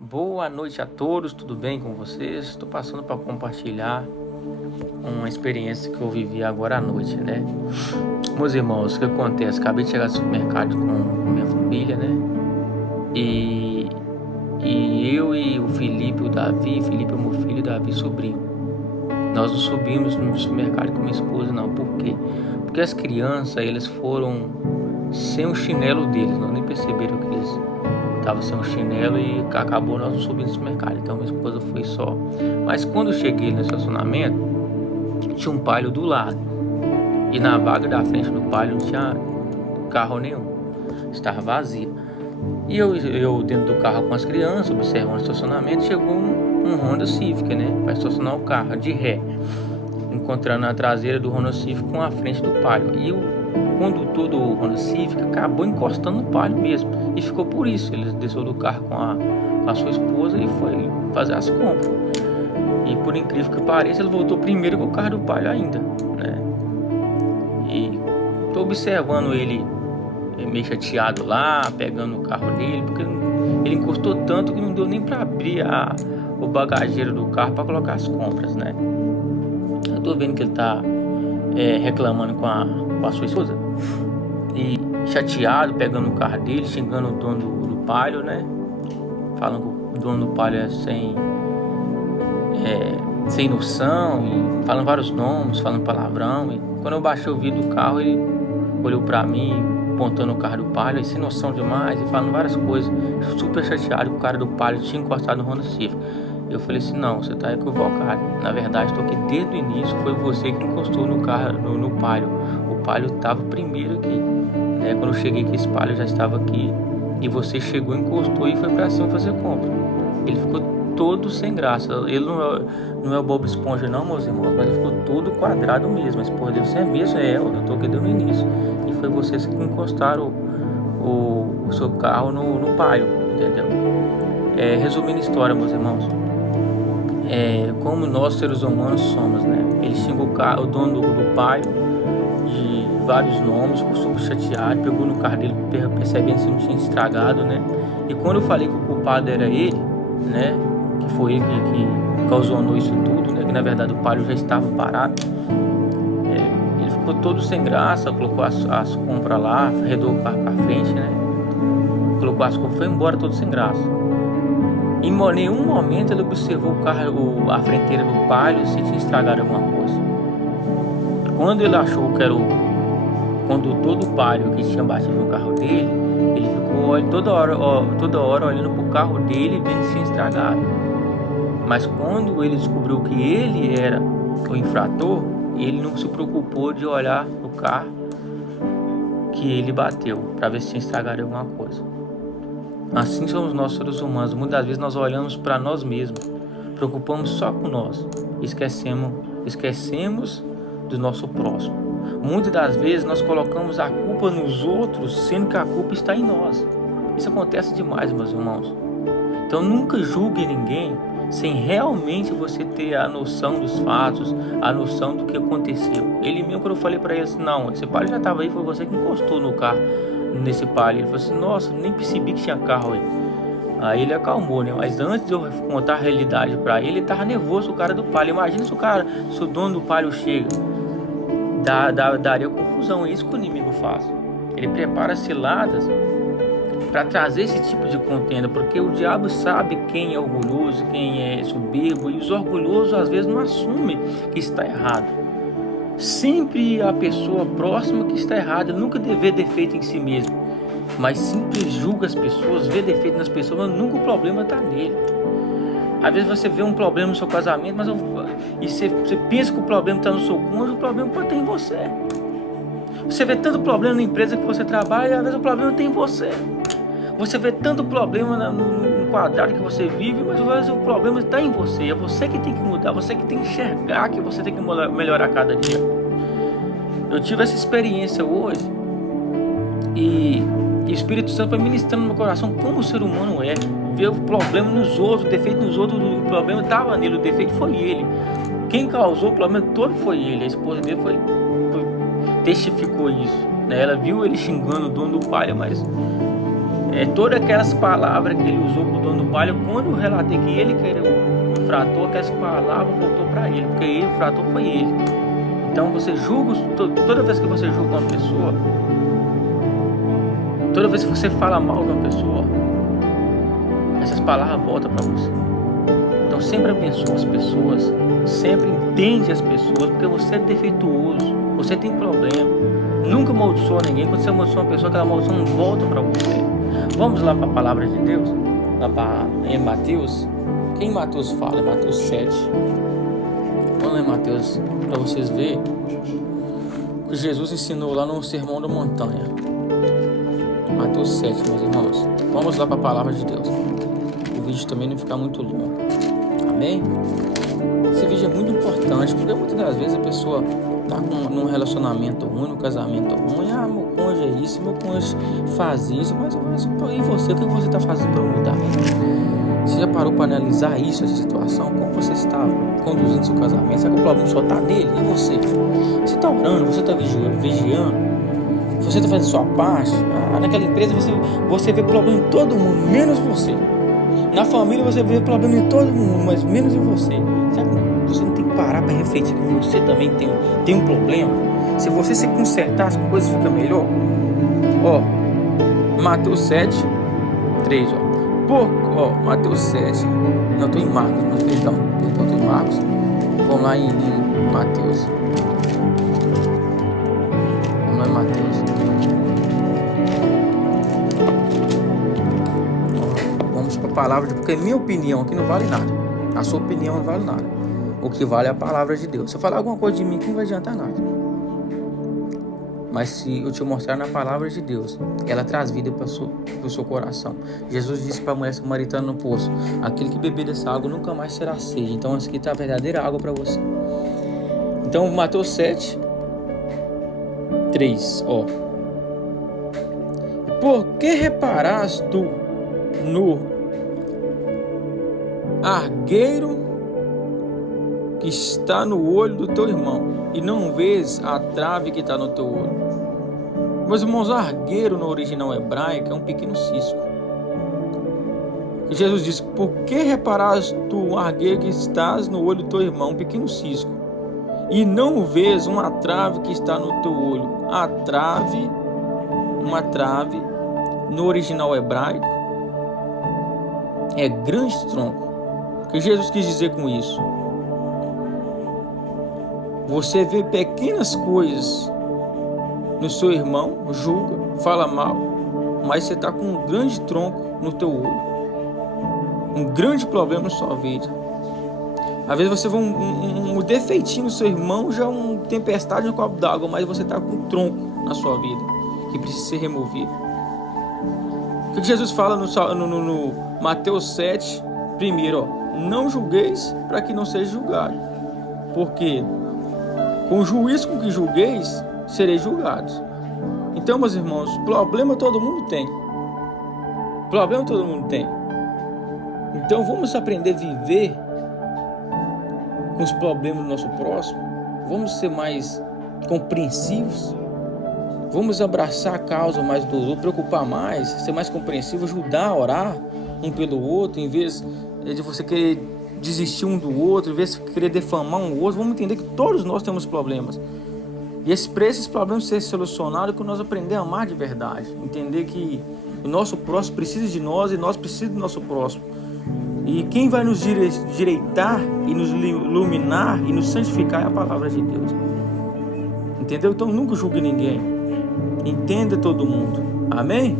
Boa noite a todos, tudo bem com vocês? Estou passando para compartilhar uma experiência que eu vivi agora à noite, né? Meus irmãos, o que acontece? Acabei de chegar do supermercado com minha família, né? E, e eu e o Felipe, o Davi, Felipe é meu filho, Davi sobrinho. Nós não subimos no supermercado com minha esposa, não. Por quê? Porque as crianças, eles foram sem o chinelo deles, não nem perceberam que eles tava sem um chinelo e acabou nós não subimos no supermercado. Então minha esposa foi só. Mas quando eu cheguei no estacionamento, tinha um Palio do lado. E na vaga da frente do Palio não tinha carro nenhum. Estava vazia. E eu dentro do carro com as crianças, observando o estacionamento, chegou um Honda Civic, né? Para estacionar o carro de ré. Encontrando a traseira do Honda Civic com a frente do Palio. E o condutor do Honda Civic acabou encostando no Palio mesmo. E ficou por isso. Ele desceu do carro com a sua esposa e foi fazer as compras. E por incrível que pareça, ele voltou primeiro com o carro do Palio ainda, né? E tô observando ele meio chateado lá, pegando o carro dele, porque ele encostou tanto que não deu nem para abrir o bagageiro do carro para colocar as compras, né? Eu tô vendo que ele tá reclamando com a sua esposa e chateado, pegando o carro dele, xingando o dono do Palio, né? Falando que o dono do Palio é sem noção e falando vários nomes, falando palavrão. E quando eu baixei o vidro do carro, ele olhou pra mim, apontando o carro do Palio, e sem noção demais, e falando várias coisas, super chateado que o cara do Palio tinha encostado no Honda Civic. Eu falei assim: não, você tá equivocado. Na verdade, estou aqui desde o início, foi você que encostou no carro, no Palio. O Palio estava primeiro aqui, né? Quando eu cheguei aqui, esse Palio já estava aqui, e você chegou, encostou e foi pra cima fazer compra. Ele ficou todo sem graça. Ele não é o Bob Esponja não, meus irmãos, mas ele ficou todo quadrado mesmo. Mas por Deus, você é mesmo? Eu tô aqui desde o início. E foi vocês que encostaram o seu carro no Palio, entendeu? Resumindo a história, meus irmãos, como nós seres humanos somos, né? Ele xingou o dono do Palio de vários nomes, ficou super chateado, pegou no carro dele, percebendo se não tinha estragado, né? E quando eu falei que o culpado era ele, né? Que foi ele que causou isso tudo, né? Que na verdade o Palio já estava parado. Ele ficou todo sem graça, colocou as compras lá, arredou o carro pra frente, né? Colocou as compras, foi embora todo sem graça. Em nenhum momento ele observou o carro, a frenteira do Palio, se tinha estragado alguma coisa. Quando ele achou que era o condutor do Palio que tinha batido no carro dele, ele ficou toda hora olhando pro carro dele, vendo se tinha estragado. Mas quando ele descobriu que ele era o infrator, ele não se preocupou de olhar no carro que ele bateu para ver se tinha estragado alguma coisa. Assim somos nós, seres humanos. Muitas vezes nós olhamos para nós mesmos, preocupamos só com nós, esquecemos do nosso próximo. Muitas das vezes nós colocamos a culpa nos outros, sendo que a culpa está em nós. Isso acontece demais, meus irmãos. Então nunca julgue ninguém sem realmente você ter a noção dos fatos, a noção do que aconteceu. Ele mesmo, quando eu falei para ele assim: não, esse Palio já estava aí, foi você que encostou no carro, nesse Palio. Ele falou assim: nossa, nem percebi que tinha carro aí. Aí ele acalmou, né? Mas antes de eu contar a realidade para ele tava nervoso, o cara do Palio. Imagina se o dono do Palio chega, daria confusão. É isso que o inimigo faz. Ele prepara ciladas para trazer esse tipo de contenda, porque o diabo sabe quem é orgulhoso, quem é soberbo, e os orgulhosos às vezes não assumem que está errado. Sempre a pessoa próxima que está errada, nunca vê defeito em si mesmo, mas sempre julga as pessoas, vê defeito nas pessoas, mas nunca o problema está nele. Às vezes você vê um problema no seu casamento, e você pensa que o problema está no seu cônjuge, o problema pode ter em você. Você vê tanto problema na empresa que você trabalha, e às vezes o problema tem em você. Você vê tanto problema no quadrado que você vive, mas às vezes o problema está em você. É você que tem que mudar, você que tem que enxergar que você tem que melhorar cada dia. Eu tive essa experiência hoje e o Espírito Santo foi ministrando no meu coração como o ser humano é. Ver o problema nos outros, o defeito nos outros, o problema estava nele, o defeito foi ele. Quem causou o problema todo foi ele. A esposa dele testificou isso, né? Ela viu ele xingando o dono do Palio, mas Todas aquelas palavras que ele usou com o dono do palio, quando eu relatei que ele que era o infrator, aquelas palavras voltou para ele, porque ele, o infrator foi ele. Então você julga, toda vez que você julga uma pessoa, toda vez que você fala mal de uma pessoa, essas palavras voltam para você. Então sempre abençoa as pessoas, sempre entende as pessoas, porque você é defeituoso, você tem problema. Nunca amaldiçoa ninguém. Quando você amaldiçoa uma pessoa, aquela maldição não volta para você. Vamos lá para a palavra de Deus, lá em Mateus. Quem Mateus fala? É Mateus 7. Vamos ler Mateus para vocês verem o que Jesus ensinou lá no Sermão da Montanha. Mateus 7, meus irmãos. Vamos lá para a palavra de Deus. O vídeo também não ficar muito longo. Amém? Esse vídeo é muito importante, porque muitas das vezes a pessoa está num relacionamento ruim, num casamento ruim. Meu cônjuge é isso, meu cônjuge faz isso, mas e você? O que você está fazendo para mudar? Você já parou para analisar isso, essa situação? Como você está conduzindo seu casamento? Será que o problema só está nele? E você? Você está orando? Você está vigiando? Você está fazendo sua parte? Naquela empresa você vê problema em todo mundo, menos você. Na família você vê problema em todo mundo, mas menos em você. Será que você não tem que parar para refletir que você também tem um problema? Se você se consertar, as coisas ficam melhor. Mateus 7, 3, Mateus 7. Não, estou em Marcos, mas perdão, estou em Marcos. Vamos lá em Mateus. Vamos lá em Mateus. Vamos para a palavra, porque minha opinião aqui não vale nada. A sua opinião não vale nada. O que vale é a palavra de Deus. Se eu falar alguma coisa de mim, não vai adiantar nada. Mas se eu te mostrar na palavra de Deus, ela traz vida para o seu coração. Jesus disse para a mulher samaritana no poço: aquele que beber dessa água nunca mais será sede. Então essa aqui está a verdadeira água para você. Então Mateus 7, 3. Por que reparas tu no argueiro que está no olho do teu irmão, e não vês a trave que está no teu olho? Meus irmãos, argueiro no original hebraico é um pequeno cisco. E Jesus disse: por que reparas tu um argueiro que estás no olho do teu irmão, um pequeno cisco, e não vês uma trave que está no teu olho? Uma trave no original hebraico é grande tronco. O que Jesus quis dizer com isso? Você vê pequenas coisas no seu irmão, julga, fala mal, mas você está com um grande tronco no teu olho, um grande problema na sua vida. Às vezes você vê um defeitinho no seu irmão, já uma tempestade no copo d'água, mas você está com um tronco na sua vida que precisa ser removido. O que Jesus fala no Mateus 7, primeiro, não julgueis para que não seja julgado, porque com o juízo com que julgueis, sereis julgados. Então, meus irmãos, problema todo mundo tem. Então, vamos aprender a viver com os problemas do nosso próximo. Vamos ser mais compreensivos. Vamos abraçar a causa mais do outro, preocupar mais, ser mais compreensivo, ajudar a orar um pelo outro, em vez de você querer desistir um do outro, em vez de querer defamar um outro. Vamos entender que todos nós temos problemas. E para esses problemas serem solucionados, que nós aprender a amar de verdade. Entender que o nosso próximo precisa de nós e nós precisamos do nosso próximo. E quem vai nos direitar e nos iluminar e nos santificar é a palavra de Deus. Entendeu? Então nunca julgue ninguém. Entenda todo mundo. Amém?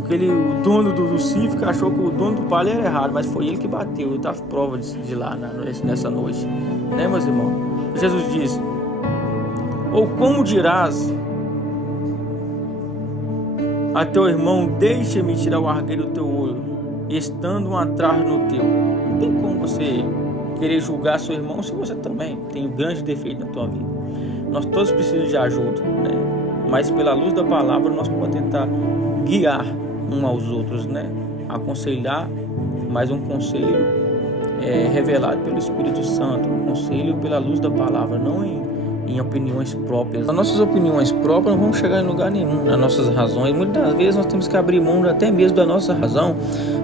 Porque o dono do Civic achou que o dono do palio era errado, mas foi ele que bateu. Eu estava prova de lá nessa noite. Né, meus irmãos? Jesus disse: ou como dirás a teu irmão, deixa-me tirar o argueiro do teu olho, estando uma trave no teu? Não tem como você querer julgar seu irmão se você também tem um grande defeito na tua vida. Nós todos precisamos de ajuda, né? Mas pela luz da palavra nós podemos tentar guiar uns aos outros, né? Aconselhar, mas um conselho revelado pelo Espírito Santo, um conselho pela luz da palavra, não em em opiniões próprias. As nossas opiniões próprias não vão chegar em lugar nenhum, nas nossas razões. Muitas das vezes nós temos que abrir mão até mesmo da nossa razão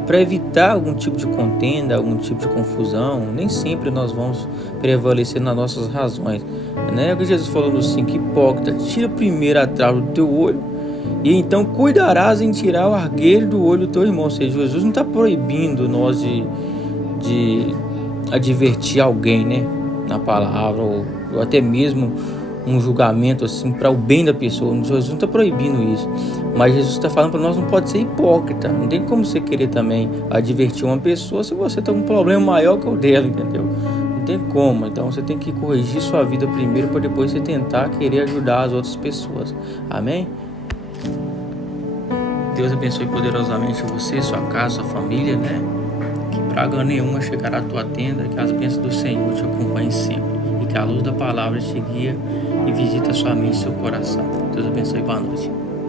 para evitar algum tipo de contenda, algum tipo de confusão. Nem sempre nós vamos prevalecer nas nossas razões, né? O que Jesus falou assim, que hipócrita, tira primeiro a trave do teu olho e então cuidarás em tirar o argueiro do olho do teu irmão. Ou seja, Jesus não está proibindo nós de advertir alguém, né, na palavra, ou até mesmo um julgamento assim para o bem da pessoa. Jesus não está proibindo isso, mas Jesus está falando para nós, não pode ser hipócrita. Não tem como você querer também advertir uma pessoa se você está com um problema maior que o dela, entendeu? Não tem como. Então você tem que corrigir sua vida primeiro para depois você tentar querer ajudar as outras pessoas. Amém? Deus abençoe poderosamente você, sua casa, sua família, né? Que praga nenhuma chegará à tua tenda, que as bênçãos do Senhor te acompanhem sempre, e que a luz da palavra te guia e visita a sua mente e seu coração. Deus abençoe, boa noite.